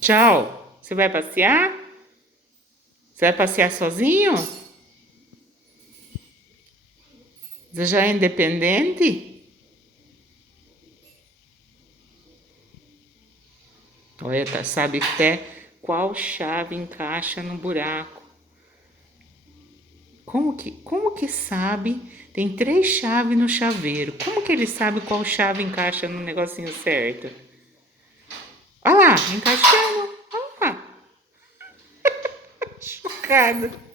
Tchau. Você vai passear? Você vai passear sozinho? Você já é independente? Olha, tá, sabe até qual chave encaixa no buraco. Como que sabe? Tem 3 chaves no chaveiro. Como que ele sabe qual chave encaixa no negocinho certo? Olha lá, encaixando. Olha lá. Chocada.